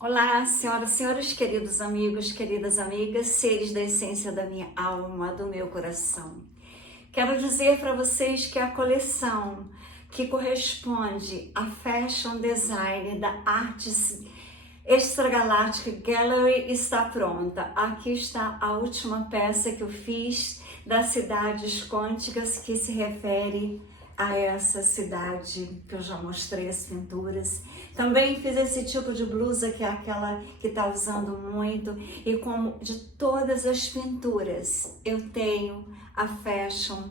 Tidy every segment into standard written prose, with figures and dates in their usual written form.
Olá, senhoras e senhores, queridos amigos, queridas amigas, seres da essência da minha alma, do meu coração. Quero dizer para vocês que a coleção que corresponde à Fashion Design da Artes Extragaláctica Gallery está pronta. Aqui está a última peça que eu fiz das cidades quânticas, que se refere a essa cidade que eu já mostrei as pinturas. Também fiz esse tipo de blusa, que é aquela que está usando muito, e como de todas as pinturas, eu tenho a fashion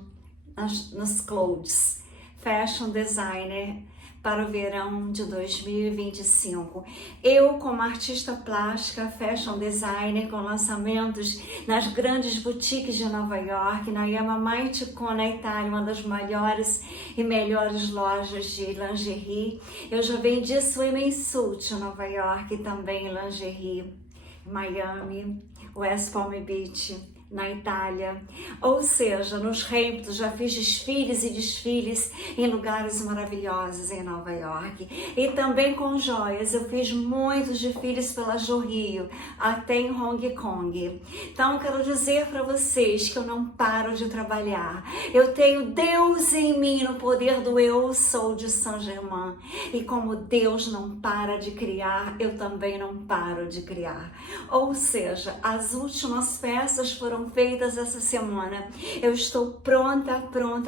nos clothes, fashion designer para o verão de 2025. Eu, como artista plástica, fashion designer, com lançamentos nas grandes boutiques de Nova York, na Yamamaitiko, na Itália, uma das maiores e melhores lojas de lingerie. Eu já vendi Swimming Suit em Nova York, e também lingerie, Miami, West Palm Beach, na Itália, ou seja, nos Hamptons já fiz desfiles e desfiles em lugares maravilhosos em Nova York, e também com joias eu fiz muitos desfiles pela Jo Rio, até em Hong Kong. Então quero dizer para vocês que eu não paro de trabalhar, eu tenho Deus em mim, no poder do eu sou de Saint-Germain, e como Deus não para de criar, eu também não paro de criar. Ou seja, as últimas peças foram feitas essa semana. Eu estou pronta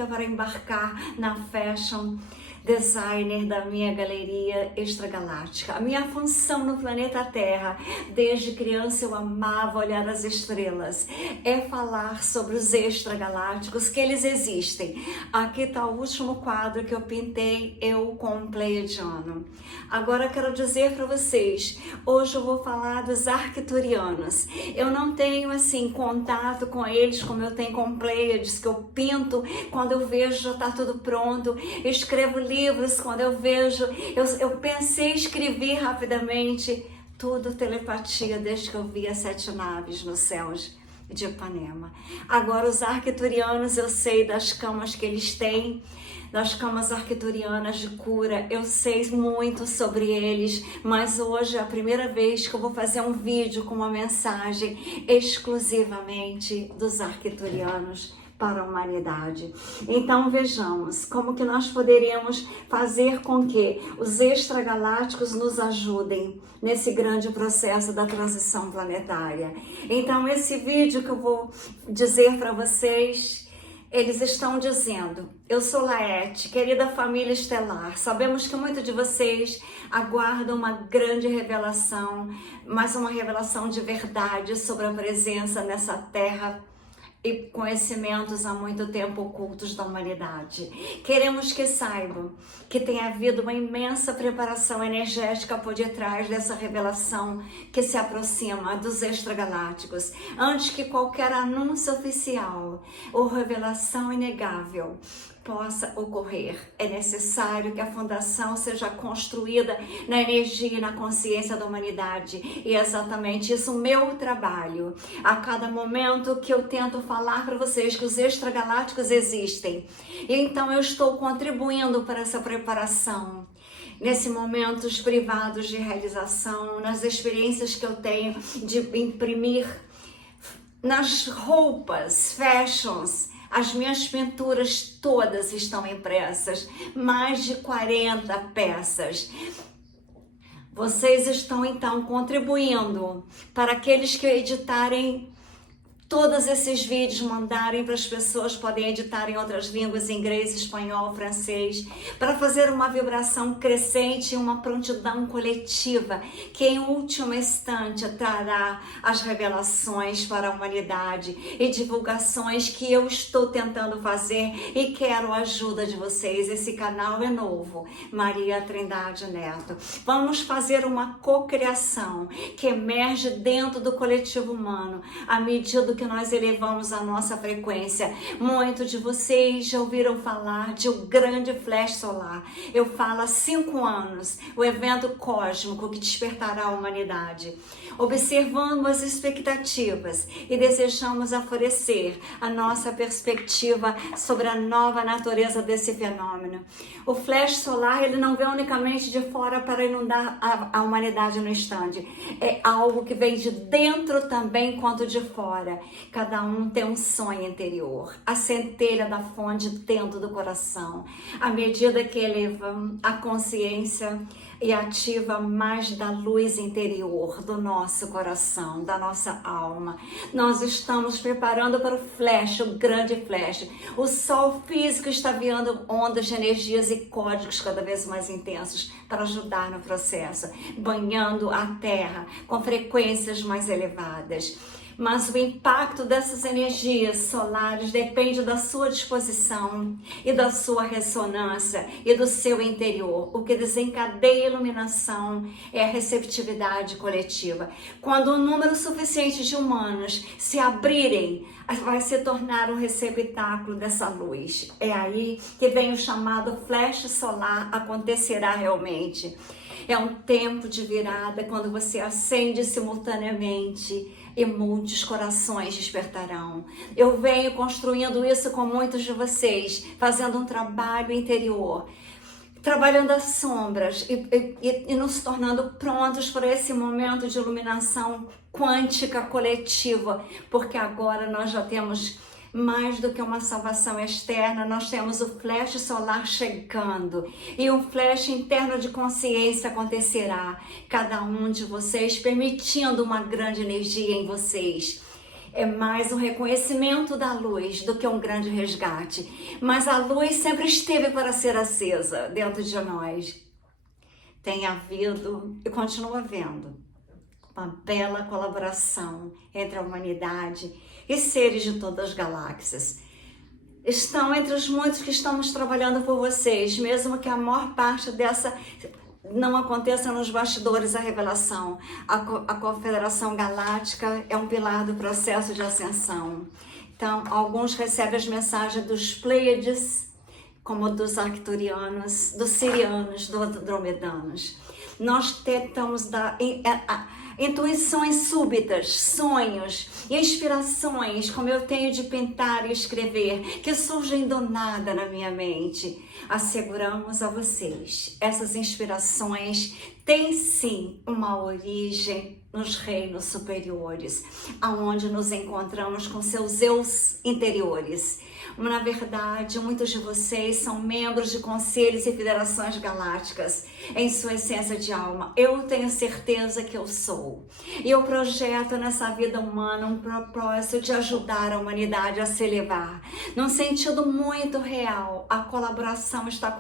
para embarcar na fashion designer da minha galeria extragaláctica. A minha função no planeta Terra, desde criança eu amava olhar as estrelas, é falar sobre os extragalácticos, que eles existem. Aqui está o último quadro que eu pintei, eu com um pleiadiano. Agora quero dizer para vocês, hoje eu vou falar dos arcturianos. Eu não tenho assim contato com eles como eu tenho com Pleiades, que eu pinto quando eu vejo já está tudo pronto, escrevo livros quando eu vejo, eu pensei em escrever rapidamente, tudo telepatia desde que eu vi as 7 naves nos céus de Ipanema. Agora os arcturianos, eu sei das camas que eles têm, das camas arcturianas de cura, eu sei muito sobre eles, mas hoje é a primeira vez que eu vou fazer um vídeo com uma mensagem exclusivamente dos arcturianos para a humanidade. Então vejamos como que nós poderíamos fazer com que os extragalácticos nos ajudem nesse grande processo da transição planetária. Então esse vídeo que eu vou dizer para vocês, eles estão dizendo: eu sou Laerte, querida família estelar, sabemos que muitos de vocês aguardam uma grande revelação, mas uma revelação de verdade sobre a presença nessa terra e conhecimentos há muito tempo ocultos da humanidade. Queremos que saibam que tem havido uma imensa preparação energética por detrás dessa revelação que se aproxima dos extragalácticos. Antes que qualquer anúncio oficial ou revelação inegável possa ocorrer, é necessário que a fundação seja construída na energia e na consciência da humanidade, e é exatamente isso o meu trabalho. A cada momento que eu tento falar para vocês que os extragalácticos existem, e então eu estou contribuindo para essa preparação. Nesse momentos privados de realização, nas experiências que eu tenho de imprimir nas roupas, fashions, as minhas pinturas todas estão impressas, mais de 40 peças. Vocês estão então contribuindo para aqueles que editarem todos esses vídeos, mandarem para as pessoas, podem editar em outras línguas, inglês, espanhol, francês, para fazer uma vibração crescente e uma prontidão coletiva, que em última instante trará as revelações para a humanidade e divulgações que eu estou tentando fazer e quero a ajuda de vocês. Esse canal é novo, Maria Trindade Neto. Vamos fazer uma cocriação que emerge dentro do coletivo humano, à medida que nós elevamos a nossa frequência. Muitos de vocês já ouviram falar de um grande flash solar. Eu falo há 5 anos, o evento cósmico que despertará a humanidade. Observamos as expectativas e desejamos oferecer a nossa perspectiva sobre a nova natureza desse fenômeno. O flash solar, ele não vem unicamente de fora para inundar a humanidade no instante. É algo que vem de dentro também quanto de fora. Cada um tem um sonho interior, a centelha da fonte dentro do coração. À medida que eleva a consciência e ativa mais da luz interior do nosso coração, da nossa alma, nós estamos preparando para o flash, o grande flash. O sol físico está enviando ondas de energias e códigos cada vez mais intensos para ajudar no processo, banhando a Terra com frequências mais elevadas. Mas o impacto dessas energias solares depende da sua disposição e da sua ressonância e do seu interior. O que desencadeia a iluminação é a receptividade coletiva. Quando um número suficiente de humanos se abrirem, vai se tornar um receptáculo dessa luz. É aí que vem o chamado flash solar, acontecerá realmente. É um tempo de virada quando você acende simultaneamente e muitos corações despertarão. Eu venho construindo isso com muitos de vocês, fazendo um trabalho interior, trabalhando as sombras e nos tornando prontos para esse momento de iluminação quântica coletiva, porque agora nós já temos mais do que uma salvação externa, nós temos o flash solar chegando e um flash interno de consciência acontecerá. Cada um de vocês permitindo uma grande energia em vocês. É mais um reconhecimento da luz do que um grande resgate. Mas a luz sempre esteve para ser acesa dentro de nós. Tem havido e continua havendo uma bela colaboração entre a humanidade e seres de todas as galáxias. Estão entre os muitos que estamos trabalhando por vocês, mesmo que a maior parte dessa não aconteça nos bastidores a revelação. A Confederação Galáctica é um pilar do processo de ascensão. Então, alguns recebem as mensagens dos Pleiades, como dos Arcturianos, dos Sirianos, dos Andromedanos. Nós tentamos dar intuições súbitas, sonhos, inspirações, como eu tenho de pintar e escrever, que surgem do nada na minha mente. Asseguramos a vocês, essas inspirações têm sim uma origem nos reinos superiores, aonde nos encontramos com seus eus interiores. Na verdade, muitos de vocês são membros de conselhos e federações galácticas em sua essência de alma. Eu tenho certeza que eu sou. E eu projeto nessa vida humana um propósito de ajudar a humanidade a se elevar. Num sentido muito real, a colaboração está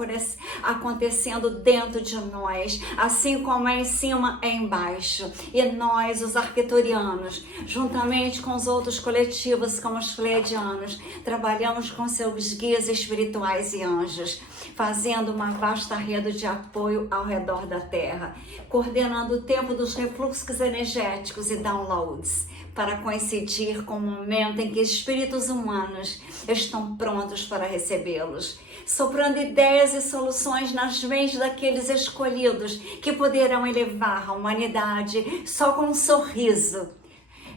acontecendo dentro de nós, assim como é em cima, é embaixo. E nós, os arcturianos, juntamente com os outros coletivos, como os pleiadianos, trabalhamos com seus guias espirituais e anjos, fazendo uma vasta rede de apoio ao redor da Terra, coordenando o tempo dos refluxos energéticos e downloads, para coincidir com o momento em que espíritos humanos estão prontos para recebê-los, soprando ideias e soluções nas mentes daqueles escolhidos que poderão elevar a humanidade só com um sorriso.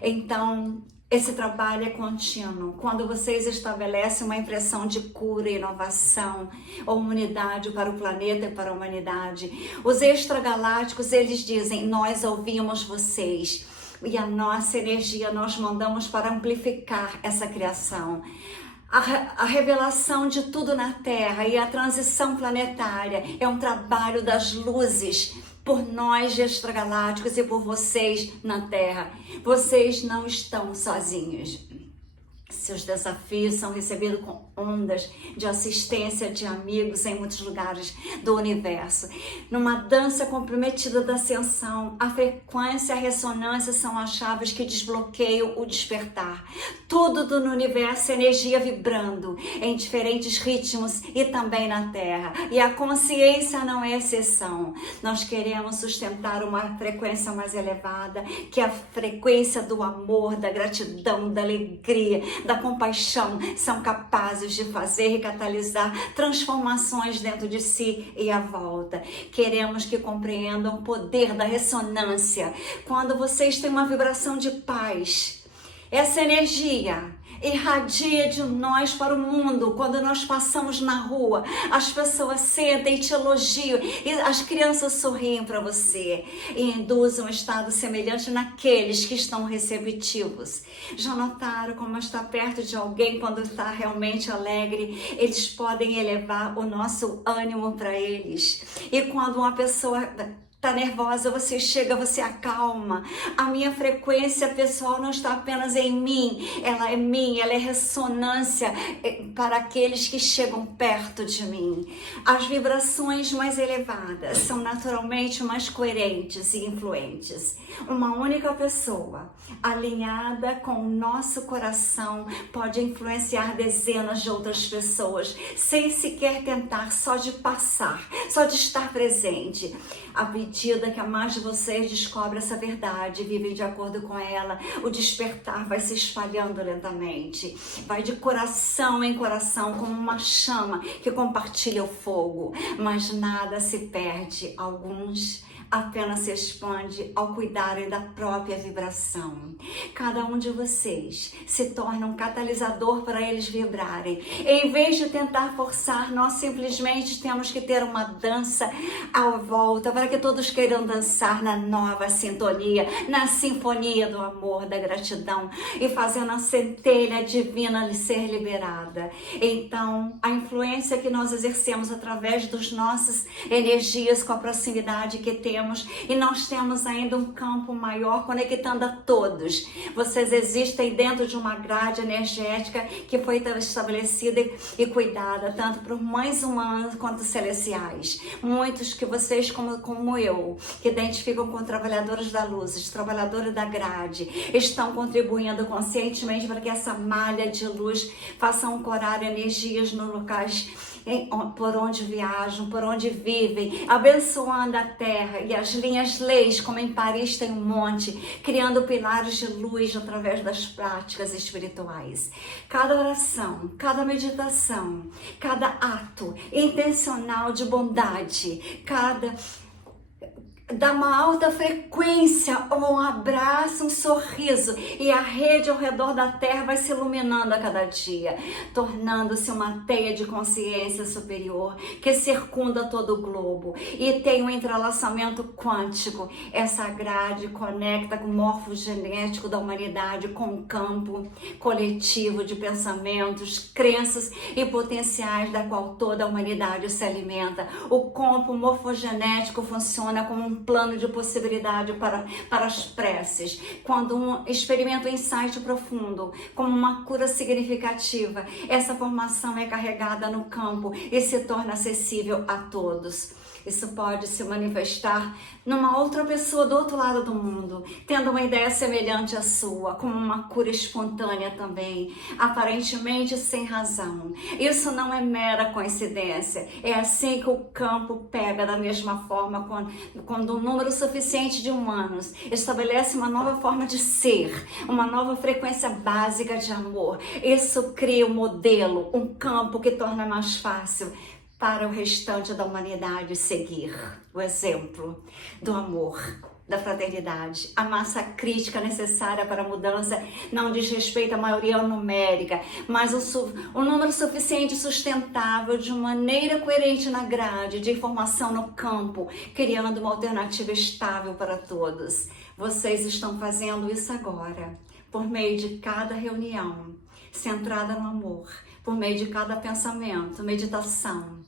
Então, esse trabalho é contínuo. Quando vocês estabelecem uma impressão de cura, inovação, ou unidade para o planeta e para a humanidade, os extragalácticos, eles dizem, nós ouvimos vocês. E a nossa energia nós mandamos para amplificar essa criação. A revelação de tudo na Terra e a transição planetária é um trabalho das luzes por nós extragalácticos e por vocês na Terra. Vocês não estão sozinhos. Seus desafios são recebidos com ondas de assistência de amigos em muitos lugares do universo. Numa dança comprometida da ascensão, a frequência e a ressonância são as chaves que desbloqueiam o despertar. Tudo no universo é energia vibrando em diferentes ritmos e também na Terra. E a consciência não é exceção. Nós queremos sustentar uma frequência mais elevada, que é a frequência do amor, da gratidão, da alegria, da compaixão, são capazes de fazer e catalisar transformações dentro de si e à volta. Queremos que compreendam o poder da ressonância. Quando vocês têm uma vibração de paz, essa energia irradia de nós para o mundo. Quando nós passamos na rua, as pessoas sentem e te elogiam, e as crianças sorriem para você e induzem um estado semelhante naqueles que estão receptivos. Já notaram como estar perto de alguém quando está realmente alegre? Eles podem elevar o nosso ânimo para eles. E quando uma pessoa tá nervosa, você chega, você acalma. A minha frequência pessoal não está apenas em mim, ela é minha, ela é ressonância para aqueles que chegam perto de mim. As vibrações mais elevadas são naturalmente mais coerentes e influentes. Uma única pessoa alinhada com o nosso coração pode influenciar dezenas de outras pessoas sem sequer tentar, só de passar, só de estar presente. À medida que a mais de vocês descobre essa verdade e vivem de acordo com ela, o despertar vai se espalhando lentamente. Vai de coração em coração, como uma chama que compartilha o fogo. Mas nada se perde. Alguns apenas se expande ao cuidarem da própria vibração. Cada um de vocês se torna um catalisador para eles vibrarem. Em vez de tentar forçar, nós simplesmente temos que ter uma dança à volta para que todos queiram dançar na nova sintonia, na sinfonia do amor, da gratidão e fazendo a centelha divina ser liberada. Então, a influência que nós exercemos através das nossas energias com a proximidade que temos, e nós temos ainda um campo maior conectando a todos. Vocês existem dentro de uma grade energética que foi estabelecida e cuidada tanto por mães humanas quanto celestiais. Muitos que vocês, como eu, que identificam com trabalhadores da luz, os trabalhadores da grade, estão contribuindo conscientemente para que essa malha de luz faça ancorar energias nos locais por onde viajam, por onde vivem, abençoando a terra e as linhas leis, como em Paris tem um monte, criando pilares de luz através das práticas espirituais. Cada oração, cada meditação, cada ato intencional de bondade, dá uma alta frequência, um abraço, um sorriso, e a rede ao redor da Terra vai se iluminando a cada dia, tornando-se uma teia de consciência superior que circunda todo o globo e tem um entrelaçamento quântico. Essa grade conecta com o morfogenético da humanidade com o campo coletivo de pensamentos, crenças e potenciais da qual toda a humanidade se alimenta. O campo morfogenético funciona como um plano de possibilidade para as preces. Quando um experimenta um insight profundo, como uma cura significativa, essa formação é carregada no campo e se torna acessível a todos. Isso pode se manifestar numa outra pessoa do outro lado do mundo, tendo uma ideia semelhante à sua, como uma cura espontânea também, aparentemente sem razão. Isso não é mera coincidência. É assim que o campo pega da mesma forma quando um número suficiente de humanos estabelece uma nova forma de ser, uma nova frequência básica de amor. Isso cria um modelo, um campo que torna mais fácil para o restante da humanidade seguir o exemplo do amor, da fraternidade. A massa crítica necessária para a mudança não diz respeito à maioria numérica, mas um número suficiente e sustentável de maneira coerente na grade de informação no campo, criando uma alternativa estável para todos. Vocês estão fazendo isso agora, por meio de cada reunião, centrada no amor, por meio de cada pensamento, meditação,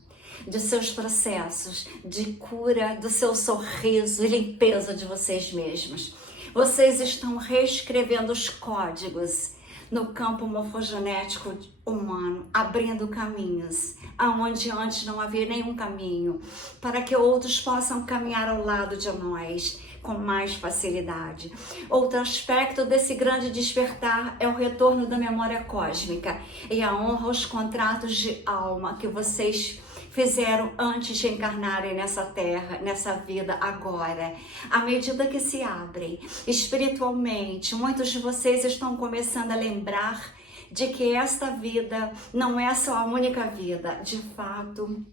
de seus processos de cura, do seu sorriso e limpeza de vocês mesmos. Vocês estão reescrevendo os códigos no campo morfogenético humano, abrindo caminhos, aonde antes não havia nenhum caminho, para que outros possam caminhar ao lado de nós com mais facilidade. Outro aspecto desse grande despertar é o retorno da memória cósmica e a honra aos contratos de alma que vocês fizeram antes de encarnarem nessa terra, nessa vida agora. À medida que se abrem espiritualmente, muitos de vocês estão começando a lembrar de que esta vida não é só a única vida. De fato,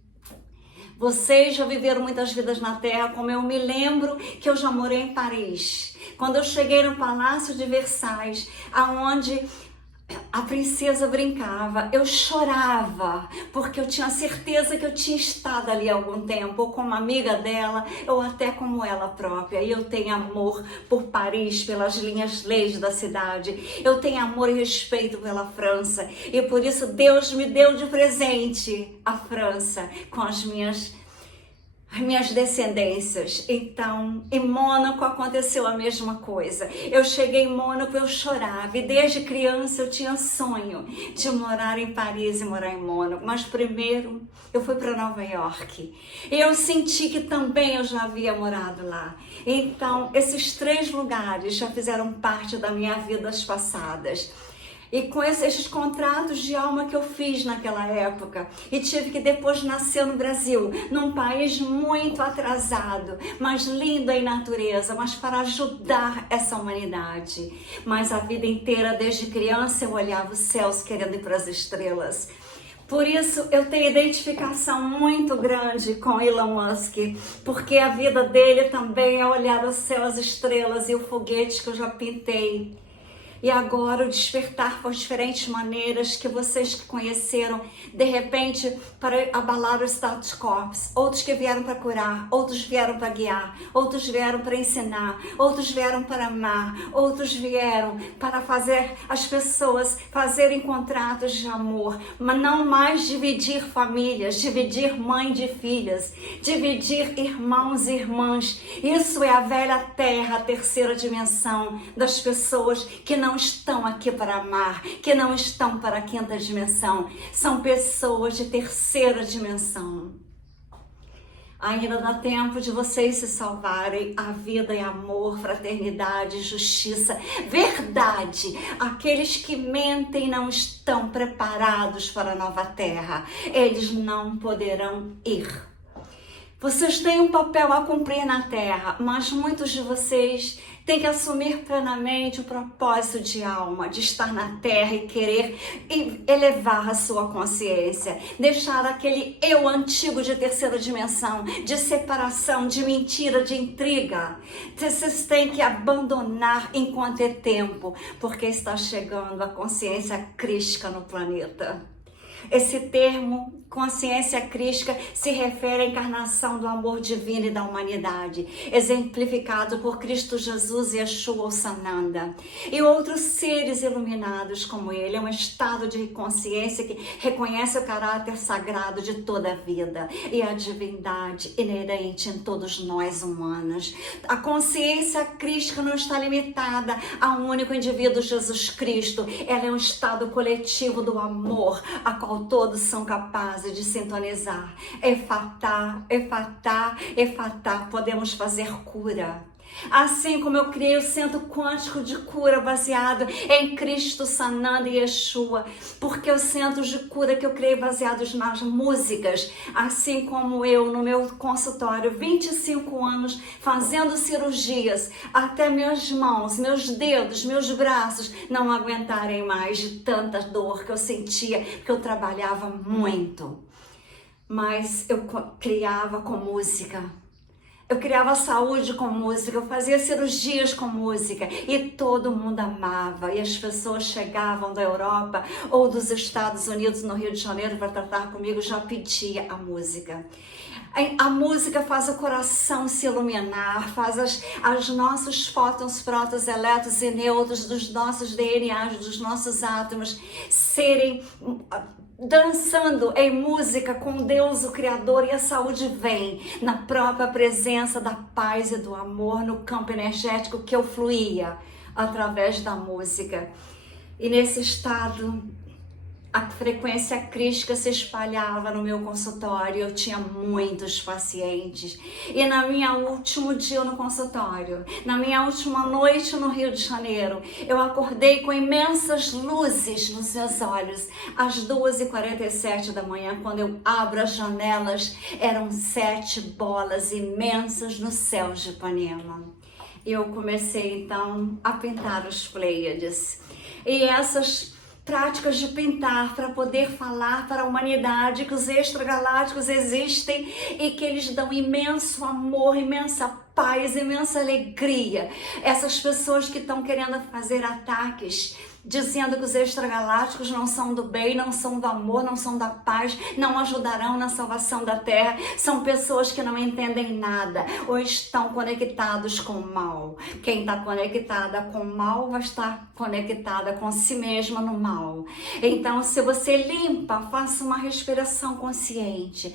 vocês já viveram muitas vidas na Terra, como eu me lembro que eu já morei em Paris. Quando eu cheguei no Palácio de Versalhes, aonde a princesa brincava, eu chorava, porque eu tinha certeza que eu tinha estado ali há algum tempo, ou como amiga dela, ou até como ela própria. E eu tenho amor por Paris, pelas linhas leis da cidade. Eu tenho amor e respeito pela França. E por isso Deus me deu de presente a França com as minhas descendências. Então, em Mônaco aconteceu a mesma coisa. Eu cheguei em Mônaco, eu chorava, e desde criança eu tinha sonho de morar em Paris e morar em Mônaco, mas primeiro eu fui para Nova York e eu senti que também eu já havia morado lá. Então, esses 3 lugares já fizeram parte da minha vida passadas. E com esses contratos de alma que eu fiz naquela época, e tive que depois nascer no Brasil, num país muito atrasado, mas lindo em natureza, mas para ajudar essa humanidade. Mas a vida inteira, desde criança, eu olhava os céus querendo ir para as estrelas. Por isso eu tenho identificação muito grande com Elon Musk, porque a vida dele também é olhar o céu, as estrelas e o foguete que eu já pintei. E agora o despertar por diferentes maneiras que vocês que conheceram, de repente, para abalar o status quo. Outros que vieram para curar, outros vieram para guiar, outros vieram para ensinar, outros vieram para amar, outros vieram para fazer as pessoas fazerem contratos de amor, mas não mais dividir famílias, dividir mãe de filhas, dividir irmãos e irmãs. Isso é a velha terra, a terceira dimensão das pessoas que não estão aqui para amar, que não estão para a quinta dimensão. São pessoas de terceira dimensão. Ainda dá tempo de vocês se salvarem. A vida é amor, fraternidade, justiça, verdade. Aqueles que mentem não estão preparados para a nova terra. Eles não poderão ir. Vocês têm um papel a cumprir na Terra, mas muitos de vocês têm que assumir plenamente o propósito de alma, de estar na Terra e querer elevar a sua consciência, deixar aquele eu antigo de terceira dimensão, de separação, de mentira, de intriga. Vocês têm que abandonar enquanto é tempo, porque está chegando a consciência crística no planeta. Esse termo, consciência crística, se refere à encarnação do amor divino e da humanidade, exemplificado por Cristo Jesus e Yeshua ou Sananda, e outros seres iluminados como ele. É um estado de consciência que reconhece o caráter sagrado de toda a vida e a divindade inerente em todos nós humanos. A consciência crística não está limitada a um único indivíduo, Jesus Cristo. Ela é um estado coletivo do amor, a qual todos são capazes de sintonizar. Efatá, efatá, efatá, podemos fazer cura. Assim como eu criei o centro quântico de cura baseado em Cristo, Sananda e Yeshua, porque os centros de cura que eu criei baseados nas músicas, assim como eu no meu consultório, 25 anos fazendo cirurgias, até minhas mãos, meus dedos, meus braços não aguentarem mais de tanta dor que eu sentia, porque eu trabalhava muito, mas eu criava com música. Eu criava saúde com música, eu fazia cirurgias com música e todo mundo amava. E as pessoas chegavam da Europa ou dos Estados Unidos no Rio de Janeiro para tratar comigo, já pedia a música. A música faz o coração se iluminar, faz as nossos fótons, prótons, elétrons e nêutrons dos nossos DNAs, dos nossos átomos serem dançando em música com Deus, o Criador, e a saúde vem na própria presença da paz e do amor no campo energético que eu fluía através da música. E nesse estado, a frequência crística se espalhava no meu consultório, eu tinha muitos pacientes. E na minha último dia no consultório, na minha última noite no Rio de Janeiro, eu acordei com imensas luzes nos meus olhos. Às 2h47 da manhã, quando eu abro as janelas, eram 7 bolas imensas no céu de Ipanema. E eu comecei então a pintar os Pleiades. E essas práticas de pintar para poder falar para a humanidade que os extragalácticos existem e que eles dão imenso amor, imensa paz, imensa alegria. Essas pessoas que estão querendo fazer ataques, dizendo que os extragalácticos não são do bem, não são do amor, não são da paz, não ajudarão na salvação da Terra, são pessoas que não entendem nada ou estão conectados com o mal. Quem está conectada com o mal vai estar conectada com si mesma no mal. Então, se você limpa, faça uma respiração consciente,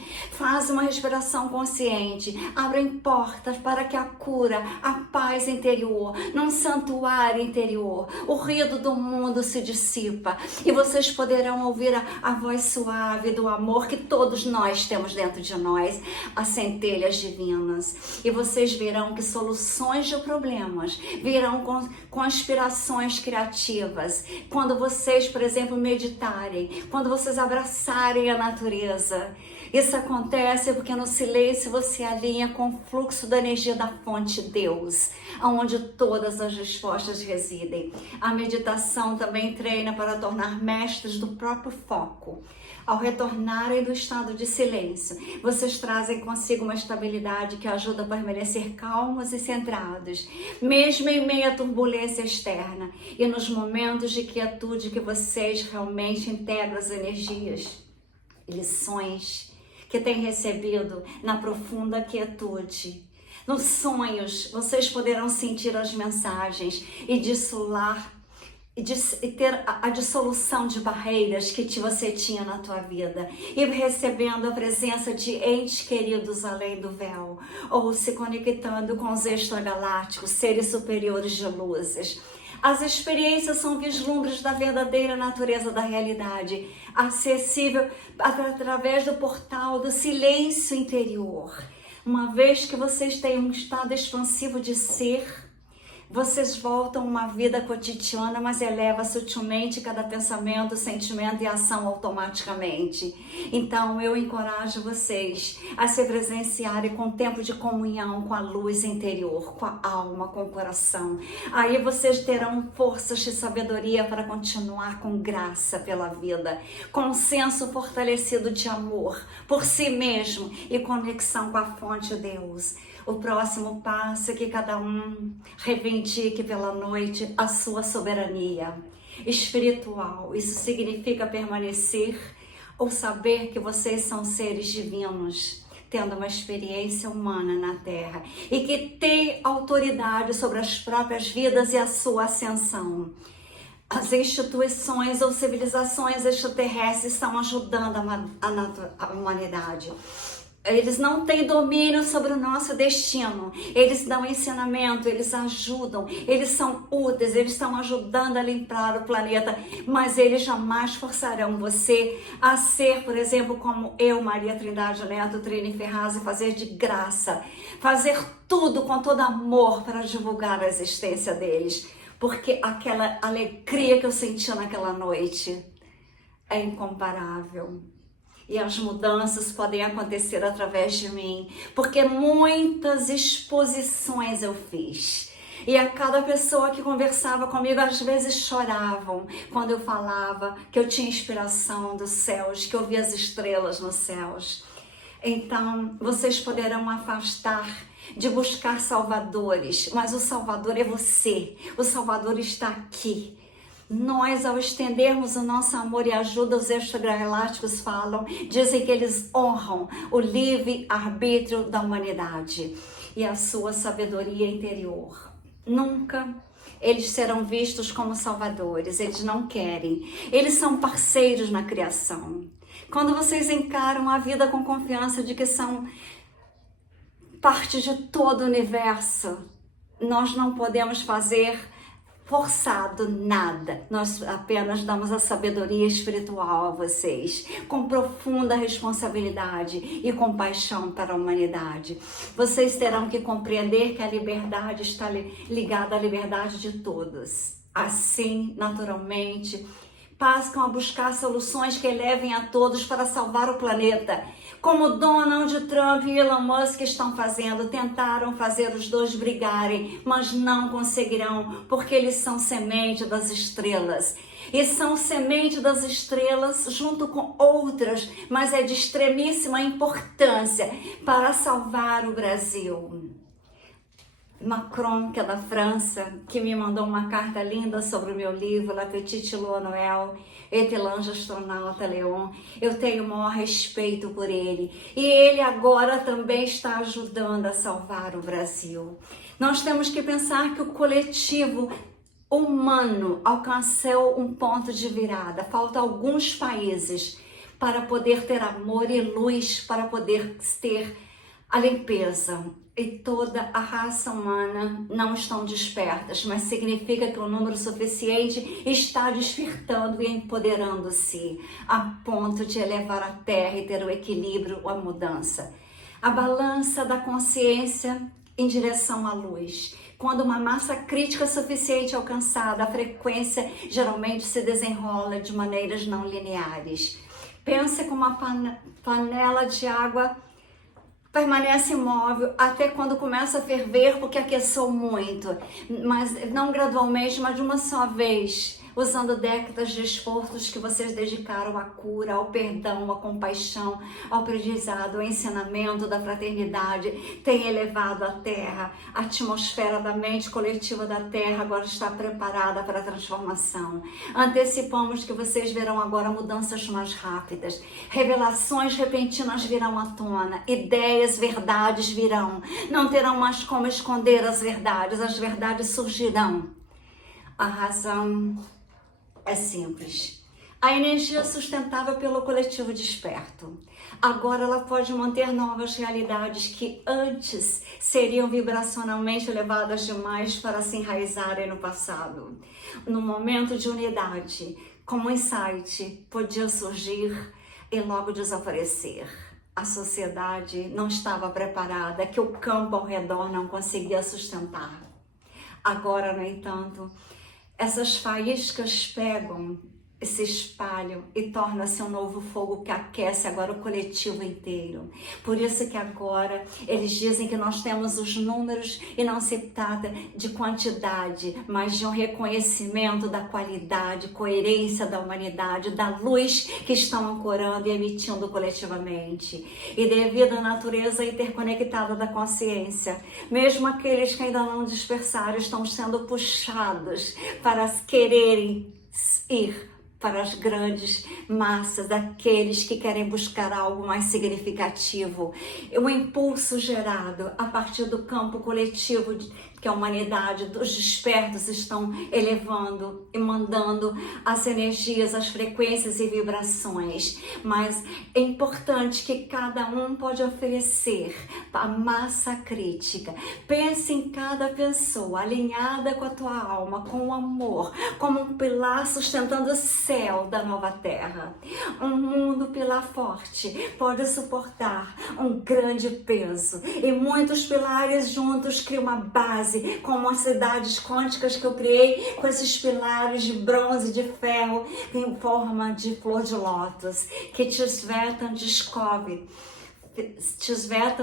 abre portas para que a cura, a paz interior, num santuário interior, o ruído do mundo se dissipa e vocês poderão ouvir a voz suave do amor que todos nós temos dentro de nós, as centelhas divinas. E vocês verão que soluções de problemas virão com aspirações criativas. Quando vocês, por exemplo, meditarem, quando vocês abraçarem a natureza. Isso acontece porque no silêncio você alinha com o fluxo da energia da fonte Deus, onde todas as respostas residem. A meditação também treina para tornar mestres do próprio foco. Ao retornarem do estado de silêncio, vocês trazem consigo uma estabilidade que ajuda a permanecer calmos e centrados, mesmo em meio à turbulência externa e nos momentos de quietude que vocês realmente integram as energias, lições que têm recebido na profunda quietude. Nos sonhos, vocês poderão sentir as mensagens e e ter a dissolução de barreiras que você tinha na tua vida e recebendo a presença de entes queridos além do véu ou se conectando com os extragalácticos, seres superiores de luzes. As experiências são vislumbres da verdadeira natureza da realidade, acessível através do portal do silêncio interior. Uma vez que vocês têm um estado expansivo de ser, vocês voltam a uma vida cotidiana, mas eleva sutilmente cada pensamento, sentimento e ação automaticamente. Então eu encorajo vocês a se presenciarem com tempo de comunhão com a luz interior, com a alma, com o coração. Aí vocês terão forças e sabedoria para continuar com graça pela vida, com um senso fortalecido de amor por si mesmo e conexão com a fonte de Deus. O próximo passo é que cada um reivindique pela noite a sua soberania espiritual. Isso significa permanecer ou saber que vocês são seres divinos, tendo uma experiência humana na Terra e que têm autoridade sobre as próprias vidas e a sua ascensão. As instituições ou civilizações extraterrestres estão ajudando a humanidade. Eles não têm domínio sobre o nosso destino. Eles dão ensinamento, eles ajudam, eles são úteis, eles estão ajudando a limpar o planeta, mas eles jamais forçarão você a ser, por exemplo, como eu, Maria Trindade Neto, Trini Ferraz, e fazer de graça, fazer tudo com todo amor para divulgar a existência deles, porque aquela alegria que eu senti naquela noite é incomparável. E as mudanças podem acontecer através de mim, porque muitas exposições eu fiz. E a cada pessoa que conversava comigo, às vezes choravam quando eu falava que eu tinha inspiração dos céus, que eu via as estrelas nos céus. Então, vocês poderão afastar de buscar salvadores, mas o Salvador é você, o Salvador está aqui. Nós, ao estendermos o nosso amor e ajuda, os extragalácticos falam, dizem que eles honram o livre-arbítrio da humanidade e a sua sabedoria interior. Nunca eles serão vistos como salvadores, eles não querem. Eles são parceiros na criação. Quando vocês encaram a vida com confiança de que são parte de todo o universo, nós não podemos fazer forçado, nada. Nós apenas damos a sabedoria espiritual a vocês, com profunda responsabilidade e compaixão para a humanidade. Vocês terão que compreender que a liberdade está ligada à liberdade de todos. Assim, naturalmente, passam a buscar soluções que levem a todos para salvar o planeta, como Donald Trump e Elon Musk estão fazendo. Tentaram fazer os dois brigarem, mas não conseguirão, porque eles são semente das estrelas. E são semente das estrelas junto com outras, mas é de extremíssima importância para salvar o Brasil. Macron, que é da França, que me mandou uma carta linda sobre o meu livro, La Petite Lua Noël, et l'Ange Astronauta Léon. Eu tenho o maior respeito por ele. E ele agora também está ajudando a salvar o Brasil. Nós temos que pensar que o coletivo humano alcançou um ponto de virada. Faltam alguns países para poder ter amor e luz, para poder ter a limpeza. E toda a raça humana não estão despertas, mas significa que o número suficiente está despertando e empoderando-se, a ponto de elevar a Terra e ter o equilíbrio, a mudança. A balança da consciência em direção à luz. Quando uma massa crítica suficiente é alcançada, a frequência geralmente se desenrola de maneiras não lineares. Pense como uma panela de água permanece imóvel até quando começa a ferver porque aqueceu muito, mas não gradualmente, mas de uma só vez, usando décadas de esforços que vocês dedicaram à cura, ao perdão, à compaixão, ao aprendizado, ao ensinamento da fraternidade, tem elevado a Terra. A atmosfera da mente coletiva da Terra agora está preparada para a transformação. Antecipamos que vocês verão agora mudanças mais rápidas, revelações repentinas virão à tona, ideias, verdades virão. Não terão mais como esconder as verdades surgirão. A razão é simples. A energia sustentável pelo coletivo desperto. Agora ela pode manter novas realidades que antes seriam vibracionalmente elevadas demais para se enraizarem no passado. No momento de unidade, como um insight, podia surgir e logo desaparecer. A sociedade não estava preparada, que o campo ao redor não conseguia sustentar. Agora, no entanto, essas faíscas pegam, se espalham e torna-se um novo fogo que aquece agora o coletivo inteiro. Por isso que agora eles dizem que nós temos os números e não se trata de quantidade, mas de um reconhecimento da qualidade, coerência da humanidade, da luz que estão ancorando e emitindo coletivamente. E devido à natureza interconectada da consciência, mesmo aqueles que ainda não dispersaram estão sendo puxados para quererem ir para as grandes massas, daqueles que querem buscar algo mais significativo. O impulso gerado a partir do campo coletivo que a humanidade, dos despertos estão elevando e mandando as energias, as frequências e vibrações. Mas é importante que cada um pode oferecer a massa crítica. Pense em cada pessoa alinhada com a tua alma, com o amor, como um pilar sustentando o céu da nova terra. Um mundo pilar forte pode suportar um grande peso e muitos pilares juntos criam uma base, como as cidades quânticas que eu criei com esses pilares de bronze, de ferro, em forma de flor de lótus, que Svetan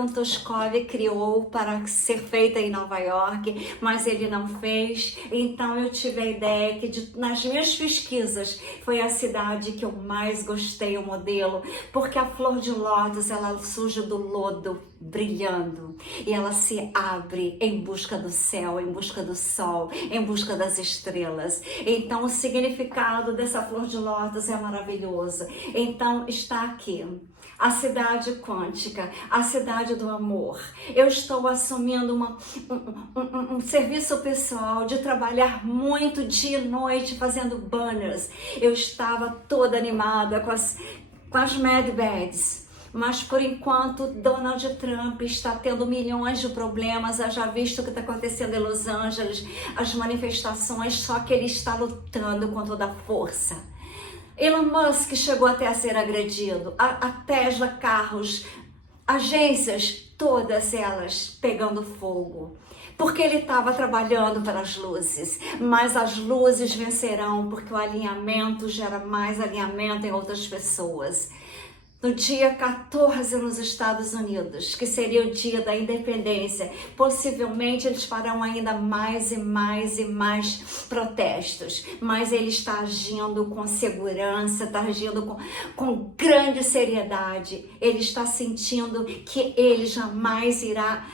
Toshkov criou para ser feita em Nova York, mas ele não fez. Então eu tive a ideia que nas minhas pesquisas foi a cidade que eu mais gostei, o modelo, porque a flor de lótus ela surge do lodo brilhando e ela se abre em busca do céu, em busca do sol, em busca das estrelas. Então o significado dessa flor de lótus é maravilhoso. Então está aqui a cidade quântica, a cidade do amor. Eu estou assumindo um serviço pessoal de trabalhar muito dia e noite fazendo banners. Eu estava toda animada com as Mad Bads, Mas por enquanto Donald Trump está tendo milhões de problemas. Já visto o que está acontecendo em Los Angeles, as manifestações, só que ele está lutando com toda a força. Elon Musk chegou até a ser agredido, a Tesla, carros, agências, todas elas pegando fogo. Porque ele estava trabalhando para as luzes, mas as luzes vencerão, porque o alinhamento gera mais alinhamento em outras pessoas. No dia 14 nos Estados Unidos, que seria o dia da independência, possivelmente eles farão ainda mais e mais e mais protestos, mas ele está agindo com segurança, está agindo com grande seriedade. Ele está sentindo que ele jamais irá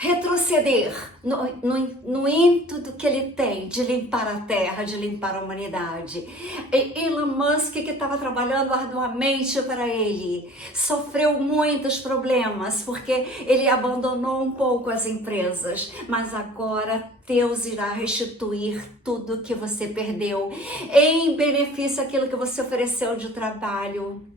retroceder no ímpeto que ele tem de limpar a terra, de limpar a humanidade. Elon Musk, que estava trabalhando arduamente para ele, sofreu muitos problemas porque ele abandonou um pouco as empresas, mas agora Deus irá restituir tudo que você perdeu em benefício daquilo que você ofereceu de trabalho,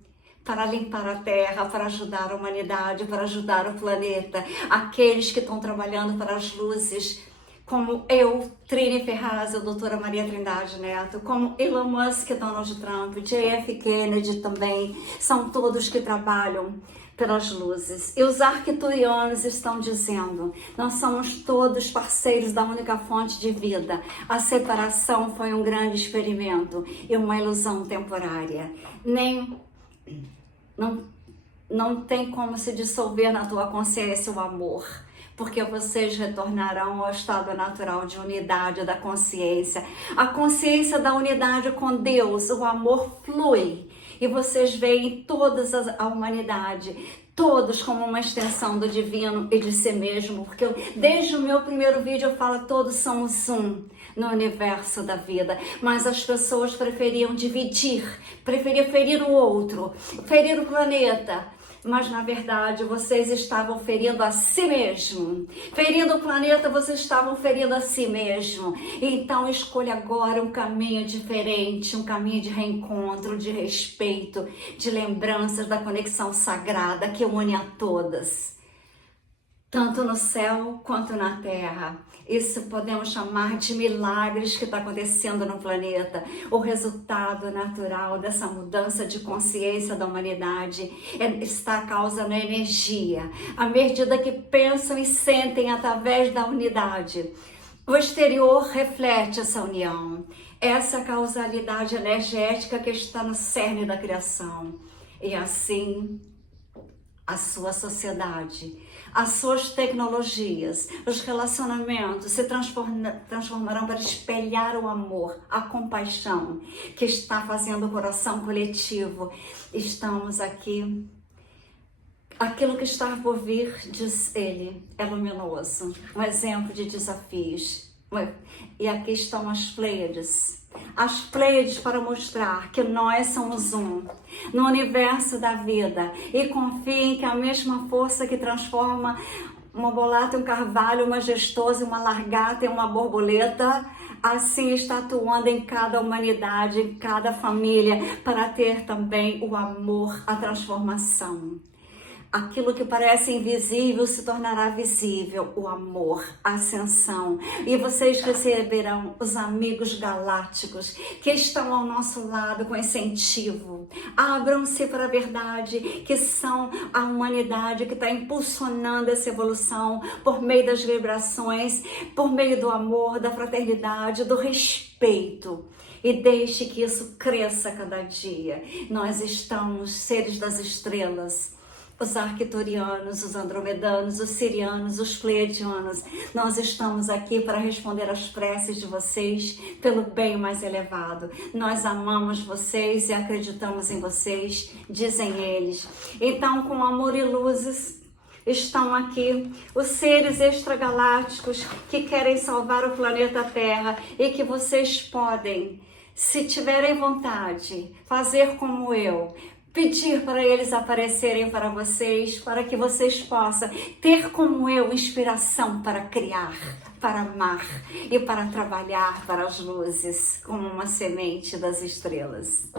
para limpar a terra, para ajudar a humanidade, para ajudar o planeta. Aqueles que estão trabalhando para as luzes, como eu, Trini Ferraz, a doutora Maria Trindade Neto, como Elon Musk, Donald Trump, JF Kennedy também, são todos que trabalham pelas luzes. E os arcturianos estão dizendo: nós somos todos parceiros da única fonte de vida. A separação foi um grande experimento e uma ilusão temporária. Não tem como se dissolver na tua consciência o amor, porque vocês retornarão ao estado natural de unidade da consciência. A consciência da unidade com Deus, o amor flui, e vocês veem toda a humanidade, todos como uma extensão do divino e de si mesmo, porque desde o meu primeiro vídeo eu falo, todos somos um no universo da vida, mas as pessoas preferiam dividir, preferiam ferir o outro, ferir o planeta, mas na verdade vocês estavam ferindo a si mesmo. Ferindo o planeta, vocês estavam ferindo a si mesmo. Então escolha agora um caminho diferente, um caminho de reencontro, de respeito, de lembranças da conexão sagrada que une a todas, tanto no céu quanto na terra. Isso podemos chamar de milagres que está acontecendo no planeta. O resultado natural dessa mudança de consciência da humanidade está causando energia. À medida que pensam e sentem através da unidade, o exterior reflete essa união. Essa causalidade energética que está no cerne da criação. E assim, a sua sociedade, as suas tecnologias, os relacionamentos se transformarão para espelhar o amor, a compaixão que está fazendo o coração coletivo. Estamos aqui. Aquilo que está por vir, diz ele, é luminoso, um exemplo de desafios. E aqui estão as Pleiades. As Pleiades para mostrar que nós somos um no universo da vida, e confiem que a mesma força que transforma uma bolata em um carvalho, uma majestosa, uma largata em uma borboleta, assim está atuando em cada humanidade, em cada família, para ter também o amor, a transformação. Aquilo que parece invisível se tornará visível, o amor, a ascensão. E vocês receberão os amigos galácticos que estão ao nosso lado com incentivo. Abram-se para a verdade, que são a humanidade que está impulsionando essa evolução por meio das vibrações, por meio do amor, da fraternidade, do respeito. E deixe que isso cresça a cada dia. Nós estamos seres das estrelas, os arcturianos, os andromedanos, os sirianos, os pleiadianos. Nós estamos aqui para responder às preces de vocês pelo bem mais elevado. Nós amamos vocês e acreditamos em vocês, dizem eles. Então, com amor e luzes, estão aqui os seres extragalácticos que querem salvar o planeta Terra e que vocês podem, se tiverem vontade, fazer como eu, pedir para eles aparecerem para vocês, para que vocês possam ter como eu inspiração para criar, para amar e para trabalhar para as luzes como uma semente das estrelas.